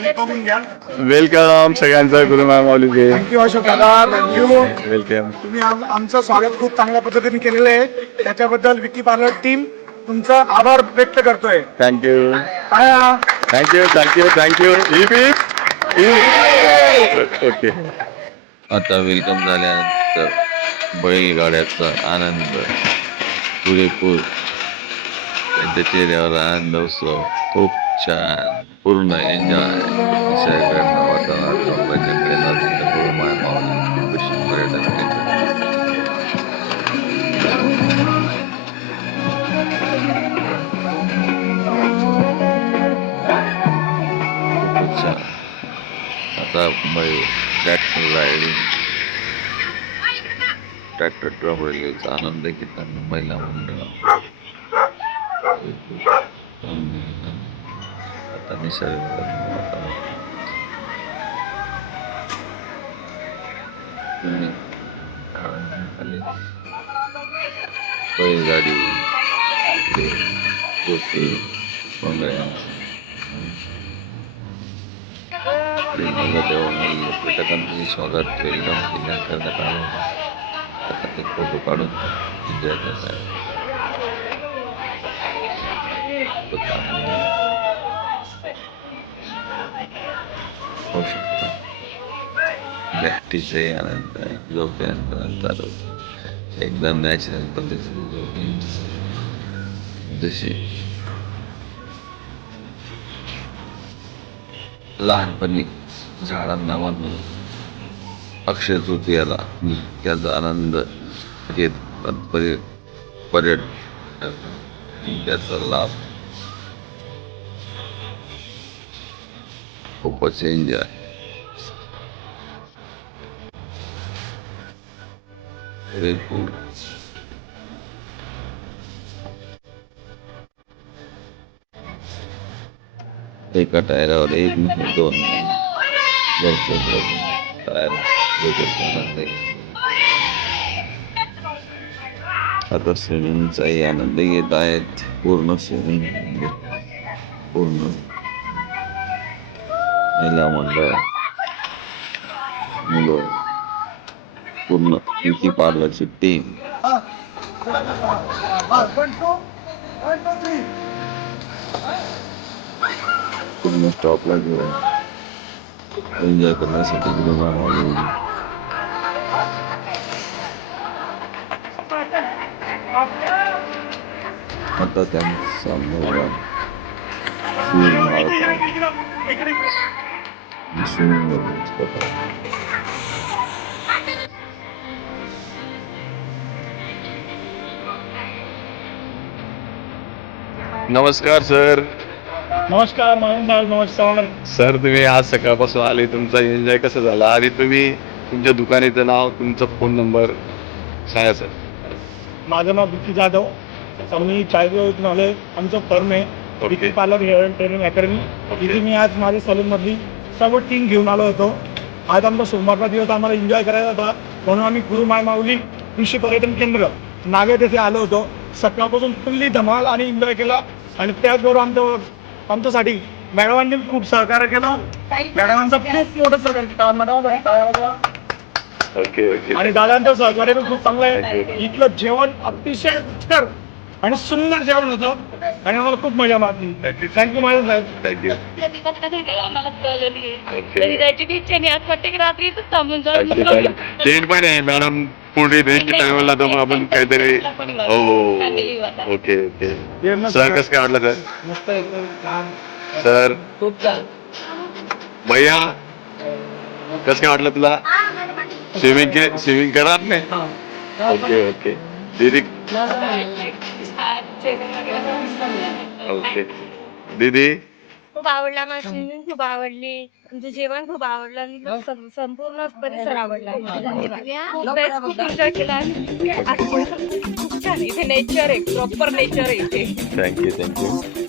Welcome सगळ्यांचं गुरुमा माऊलीचे thank you Ashok दादा. Thank you welcome. तुम्ही आम- आमचं स्वागत खूप चांगल्या पद्धतीने केलेलं आहे. त्याच्याबद्दल विकी पार्लर टीम तुमचा आभार व्यक्त करतोय. थँक्यू काय हा? Thank you thank you thank you okay आता वेलकम झाल्यानंतर बैलगाड्याचा आनंद. पुरेपूर त्यांच्या चेहऱ्यावर आनंद उत्सव खूप छान पूर्ण एन्जॉय निसर्गरम्य वातावरणात डोंगराच्या कडेला असलेलं गोरमाय कृषी पर्यटन केंद्र आता बैल ट्रॅक्टर रायडिंग ट्रॅक्टर ड्रम रेल्वेचा आनंद घेताना महिला मंडळ आता निसर्ग वातावरण तुम्ही खाली बैलगाडी इकडे झोपे बंगळ्यांची पर्यटकांचे स्वागत वेलकम केल्या करण्यात आलं आता ते फोटो काढून एन्जॉय करत आहे होऊ शकतो बॅटीचाही आनंद आहे झोपेनंतर चालू एकदम नॅचरल पद्धतीने झोपे जशी लहानपणी झाडांना बांधून अक्षय तृतीयाला त्याचा आनंद घेत पर्य पर्यट त्याचा लाभ खूपच एन्जॉय पुरेपूर एका टायरावर एक दोन टायर आता स्विमिंगचाही आनंद घेत आहेत पूर्ण स्विमिंग पूर्ण महिला मंडळ मुलं पूर्ण ब्युटी पार्लरची टीम पूर्ण स्टॉपला घेऊन एन्जॉय करण्यासाठी गुरुमा माऊली आता नमस्कार सर. नमस्कार नमस्कार नमस्कार. सर तुम्ही आज सकाळपासून आले. तुमचा एन्जॉय कसं झाला? आधी तुम्ही तुमच्या दुकानाचं नाव तुमचा फोन नंबर सांगा सर. माझं नाव विकी जाधव. मी चाळीसगाव आलोय. आमचं फर्म आहे. Okay. Parlour hair training academy. तिथे मी आज माझ्या सलून मधली सर्व टीम घेऊन आलो होतो. आज आमचा सोमवारचा दिवस आम्हाला एन्जॉय करायचा होता. म्हणून आम्ही गुरु माय माऊली कृषी पर्यटन केंद्र नागे तिथे आलो होतो. सकाळपासून फुल्ली धमाल आणि एन्जॉय केला. आणि त्याचबरोबर आमचं आमच्यासाठी मॅडमांनी खूप सहकार्य केलं. मॅडमांचं खूप मोठं सहकार्य केलं. मॅडम ओके ओके आणि दादांचं सहकार्य खूप चांगलं आहे. इथलं जेवण अतिशय आणि सुंदर जेवण होतं. आणि आम्हाला खूप मजा मारली. थँक्यू माझ्या साहेब. थँक्यू जाऊ. पण आहे मॅडम पुढे रेंट टाइमला तर मग आपण काहीतरी. हो. ओके ओके सर कसं काय वाटलं सर. सर खूप छान. भैया कसं काय वाटलं तुला? स्विमिंग के स्विमिंग करणार नाही? ओके ओके दीदी ओके दीदी? खूप आवडला मला स्विमिंग खूप आवडली. तुमचं जेवण खूप आवडलं आणि सं- संपूर्ण परिसर आवडला. खूप best, खूप एन्जॉय केला. आज परिसर खूप छान. इथे नेचर आहे प्रॉपर नेचर आहे इथे. Thank you thank you